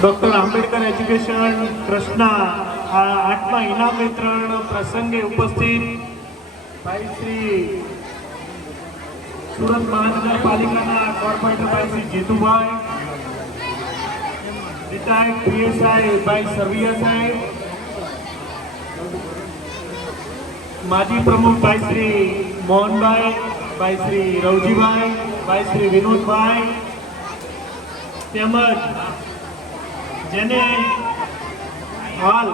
Doctor Ambedkar education ટ્રસ્ટના આ આઠમા ઇનામ વિતરણ પ્રસંગે ઉપસ્થિત ભાઈ શ્રી સુરત મહાનગરપાલિકાના કોર્પોરેટર ભાઈ શ્રી જીતુભાઈ, રિટાયર્ડ પીએસઆઈ ભાઈ સરવિયા સાહેબ, માજી પ્રમુખ ભાઈ શ્રી મોહનભાઈ, ભાઈ શ્રી રવજીભાઈ, ભાઈ શ્રી વિનોદભાઈ, તેમજ જેને હાલ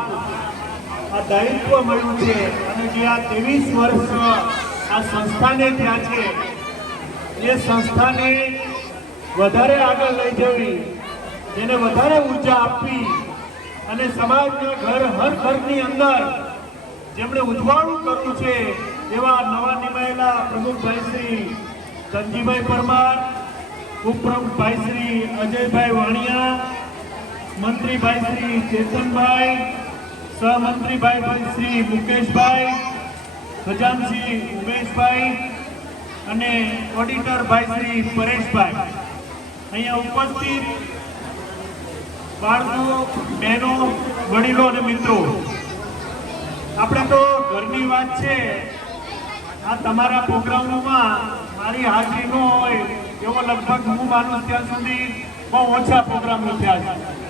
આ દાયિત્વ મળ્યું છે અને જે આ ત્રેવીસ વર્ષ આ સંસ્થાને ત્યાં છે, એ સંસ્થાને વધારે આગળ લઈ જવી, જેને વધારે ઊર્જા આપવી અને સમાજના ઘર, હર ઘરની અંદર જેમણે ઉજવાળું કર્યું છે, એવા નવા નિમાયેલા પ્રમુખભાઈ શ્રી ધનજીભાઈ પરમાર ઉપપ્રમુખભાઈ શ્રી અજયભાઈ વાણિયા મંત્રીભાઈ શ્રી ચેતનભાઈ, સહમંત્રીભાઈ ભાઈ શ્રી મુકેશભાઈ, ખજાનસિંહ ઉમેશભાઈ અને ઓડિટર ભાઈ શ્રી પરેશભાઈ. અહીંયા ઉપસ્થિત બાળકો, બહેનો, વડીલો અને મિત્રો, આપણે તો ઘરની વાત છે. આ તમારા પ્રોગ્રામોમાં મારી હાજરી ન હોય એવો લગભગ હું માનું ત્યાં સુધી બહુ ઓછા પ્રોગ્રામો થયા છે.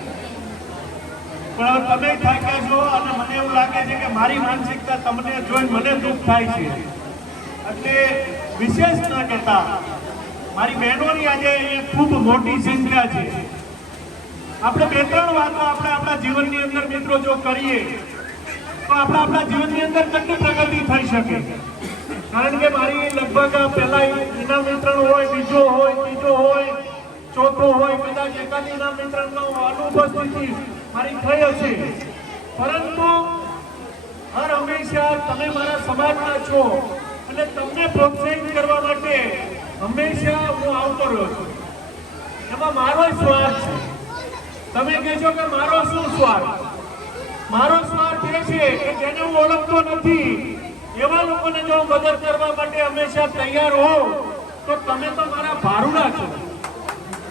પણ તમે થાક્યા છો અને મને એવું લાગે છે કે મારી માનસિકતા તમને જોઈને મને દુઃખ થાય છે. એટલે વિશેષ ન કહેતા, મારી બહેનોની આજે અહીંયા ખૂબ મોટી સંખ્યા છે. આપણે બે ત્રણ વાતો આપણે આપણા જીવનની અંદર મિત્રો જો કરીએ, તો આપણે આપણા જીવનની અંદર કેટલી પ્રગતિ થઈ શકે? કારણ કે મારી લગભગ પહેલા ઇનામ વિતરણ હોય, બીજો હોય, ત્રીજો હોય, ચોથો હોય, કદાચ એકાદ ઇનામ વિતરણનો અનુપસ્થિતિ મારી થઈ હશે પરંતુ હર હંમેશા તમે મારા સમાજના છો અને તમને પ્રોત્સાહિત કરવા માટે હંમેશા હું આવતો રહ્યો છું. એમાં મારો સ્વાર્થ છે. તમે કહેશો કે મારો શું સ્વાર્થ? મારો સ્વાર્થ એ છે કે જેને હું ઓળખતો નથી, એવા લોકોને જો મદદ કરવા માટે હંમેશા તૈયાર હોઉં, તો તમે તો મારા ભારુડા છો.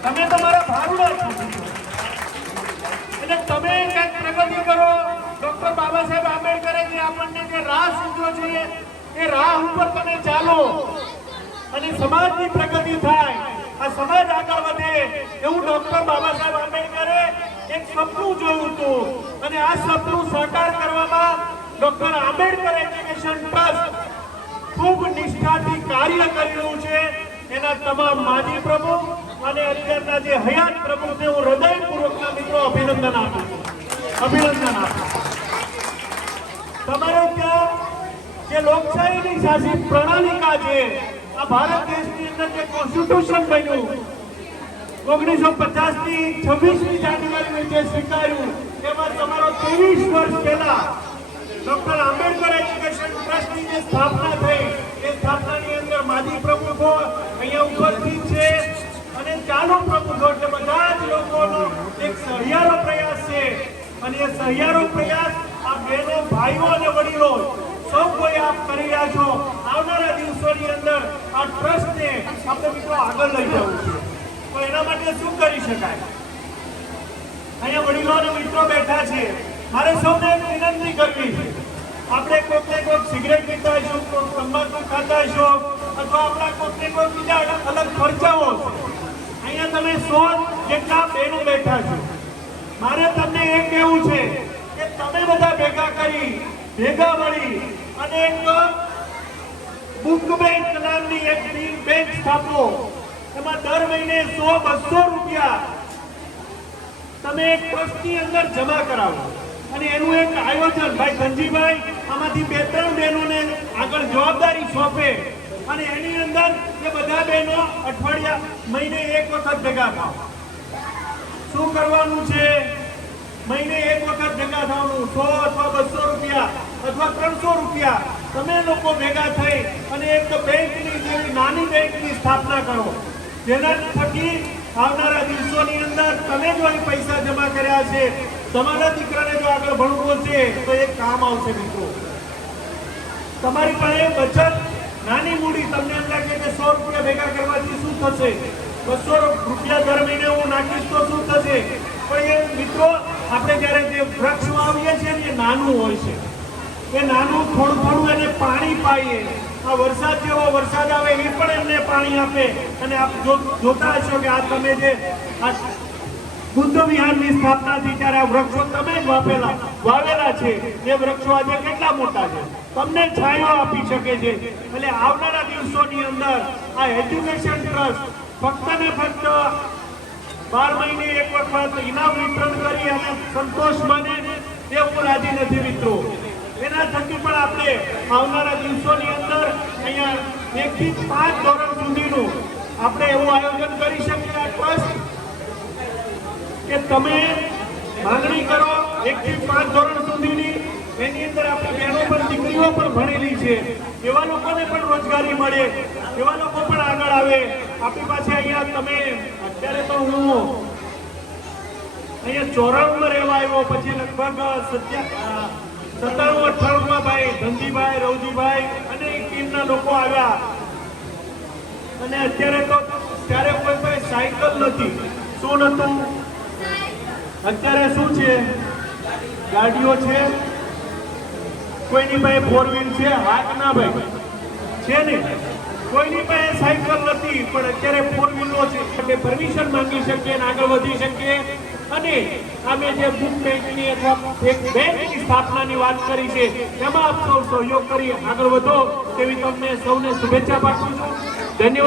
તમે તો મારા ભારુડા છો. એટલે તમે કંઈક પ્રગતિ કરો. ડોક્ટર બાબા સાહેબ આંબેડકરે જે આપણને જે રાહ સૂચવ્યો છે, એ રાહ ઉપર તમે ચાલો. અને સમાજની પ્રગતિ થાય. આ સમાજ આગળ વધે. એવું ડોક્ટર બાબા સાહેબ આંબેડકરે એક સપનું જોયું હતું. અને આ સપનું સાકાર કરવામાં ડોક્ટર આંબેડકર એજ્યુકેશન ટ્રસ્ટ ખૂબ નિષ્ઠાથી કાર્ય કરી રહ્યું છે. એના તમામ માજી પ્રમુખ અને અલીગઢના જે હયાત પ્રમુખને હું હૃદયપૂર્વકના મિત્રો અભિનંદન આપું અભિનંદન આપું તમારે ત્યાં જે લોકશાહીની શાસિત પ્રણાલિકા છે, આ ભારત દેશની અંદર જે કોન્સ્ટિટ્યુશન બન્યું, ઓગણીસો પચાસની છવ્વીસમી જાન્યુઆરી જે સ્વીકાર્યું, એમાં તમારો ત્રેવીસ વર્ષ પહેલા એક સહિયારો પ્રયાસ છે. અને એ સહિયારો પ્રયાસ આ બહેનો ભાઈઓ અને વડીલો સૌ કોઈ આપ કરી રહ્યા છો. આવનારા દિવસોની અંદર આ ટ્રસ્ટને આપણે મિત્રો આગળ લઈ જવું છે. તો એના માટે શું કરી શકાય? અહીંયા વડીલો અને મિત્રો બેઠા છે. મારે સૌને વિનંતી કરવી છે. આપણે કોકને કોઈક સિગરેટ પીતા હશો કોઈક તંબાકુ ખાતા હશો, અથવા આપણા કોકને કોઈક બીજા અલગ ખર્ચાઓ છે. સો જેટલા બહેનો બેઠા છે. મારે તમને એ કહેવું છે કે તમે બધા ભેગા કરી, ભેગા મળી અને એક બુક બેંક નામની એક બેંક સ્થાપો. એમાં દર મહિને સો બસો રૂપિયા તમે એક ટ્રસ્ટની અંદર જમા કરાવો. અને એનું એક આયોજન, ભાઈ સંજીભાઈ આમાંથી બે ત્રણ બહેનોને આગળ જવાબદારી સોંપે. અને એની અંદર એ બધા બહેનો અઠવાડિયા, મહિને એક વખત ભેગા થાવ. શું કરવાનું છે? મહિને એક વખત ભેગા થવાનું. સો અથવા બસો રૂપિયા અથવા ત્રણસો રૂપિયા. તમે લોકો ભેગા થઈ અને એક બેંકની જેવી નાની બેંકની સ્થાપના કરો. જેના થકી આવનારા દિવસોની અંદર તમે જો અહીં પૈસા જમા કર્યા છે. તમારા દીકરાને જો આગળ ભણવું છે તો એ કામ આવશે મિત્રો. તમારી પાસે બચત નાની મૂડી તમને એમ લાગે કે સો રૂપિયા ભેગા કરવાથી શું થશે? બસો રૂપિયા દર મહિને હું નાખીશ તો શું થશે? પણ એ મિત્રો, આપણે જ્યારે જે વૃક્ષ વાવીએ છીએ ને, એ નાનું હોય છે. એ નાનું થોડું થોડું એને પાણી પાઈએ. આ વરસાદ જેવો વરસાદ આવે એ પણ એમને પાણી આપે. અને આપ જોતા હશો કે આ તમે જે આ બુદ્ધ વિહારની સ્થાપનાથી ત્યારે આ વૃક્ષો તમે જ વાવેલા વાવેલા છે. એ વૃક્ષો આજે કેટલા મોટા છે? તમને છાંયો આપી શકે છે. એટલે આવનારા દિવસોની અંદર આ એજ્યુકેશન ટ્રસ્ટ ફક્ત ને ફક્ત બાર મહિને એક વખત ઇનામ વિતરણ કરી અને સંતોષ બને તે હું રાજી નથી મિત્રો. એના થકી પણ આપણે આવનારા દિવસોની અંદર અહીંયા એક થી પાંચ ધોરણ સુધીનું આપણે એવું આયોજન કરી શકીએ આ ટ્રસ્ટ. કે તમે માંગણી કરો એક થી પાંચ ધોરણ સુધીની, એની અંદર આપણી બહેનો પણ, દીકરીઓ પણ ભણેલી છે. એવા લોકોને પણ રોજગારી મળે, એવા લોકો પણ આગળ આવે. આપણી પાસે અહીંયા તમે, અત્યારે તો હું અહીંયા ચોરાણુંમાં રહેવા આવ્યો, પછી લગભગ સત્યા સત્તાણું, અઠ્ઠાણુંમાં ભાઈ, ધનજીભાઈ, રવજીભાઈ અને ટીમના લોકો આવ્યા. અને અત્યારે તો, ત્યારે કોઈ પાસે સાયકલ નથી. શું નતું? અત્યારે શું છે? ગાડીઓ છે. કોઈની પાસે ફોર વ્હીલ છે. હાથ ના ભાઈ. છે ને? કોઈની પાસે સાયકલ નથી, પણ અત્યારે ફોર વ્હીલો છે. એટલે પરમિશન માંગી શકીએ અને આગળ વધી શકીએ. અને અમે જે બુક બેંકની અથવા એક બેંકની સ્થાપનાની વાત કરી છે એમાં આપ સૌ સહયોગ કરી આગળ વધો. તેવી તમને સૌને શુભેચ્છા પાઠવું છું. ધન્યવાદ.